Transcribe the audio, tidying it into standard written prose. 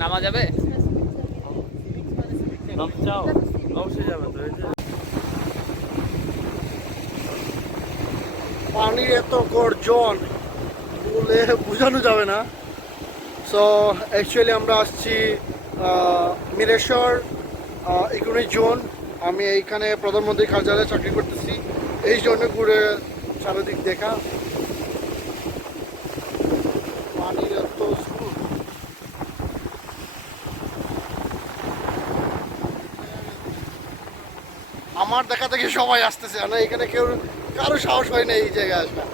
নামা যাবে? চাও অবশ্যই যাবে তো। পানির এত গর্জন বলে বোঝানো যাবে না। সো অ্যাকচুয়ালি আমরা আসছি মিরেশ্বর ইকোনমিক জোন। আমি এইখানে প্রধানমন্ত্রী কার্যালয়ে চাকরি করতেছি, এই জন্য ঘুরে চারিদিক দেখা। পানির এত স্রোত। আমার দেখা থেকে সবাই আসতেছে, না এখানে কেউ কারো সাহস হয় না এই জায়গায় আসা।